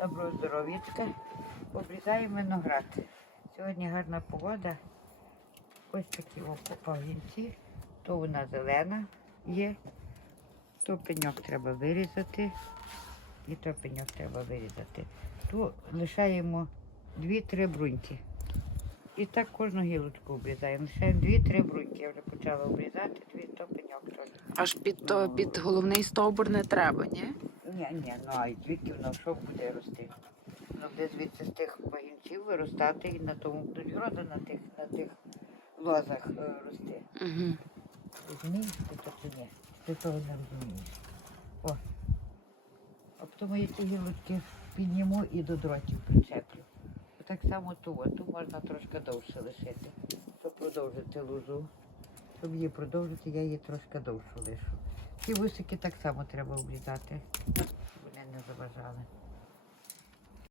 Доброго здоров'ячка. Обрізаємо виноград. Сьогодні гарна погода. Ось такі пагінці. То вона зелена є. То пеньок треба вирізати. І то пеньок треба вирізати. Тут лишаємо 2-3 бруньки. І так кожну гілочку обрізаємо. Лишаємо 2-3 бруньки. Я вже почала обрізати, дві то пеньок. Аж під, то- під головний стовбур не треба, ні? Ні, ні, ну а й звідки воно що буде рости? Воно буде звідси з тих пагінців виростати і на тому будуть гроди на тих, на тих лозах е, рости. Угу. Розумієш ти то чи ні? Ти того не розумієш. О. А потім я ті гілочки підніму і до дротів причеплю. Так само ту, а ту можна трошки довше лишити, щоб продовжити лузу. Щоб її продовжити, я її трошки довше лишу. Ці вусики так само треба обрізати, щоб вони не заважали.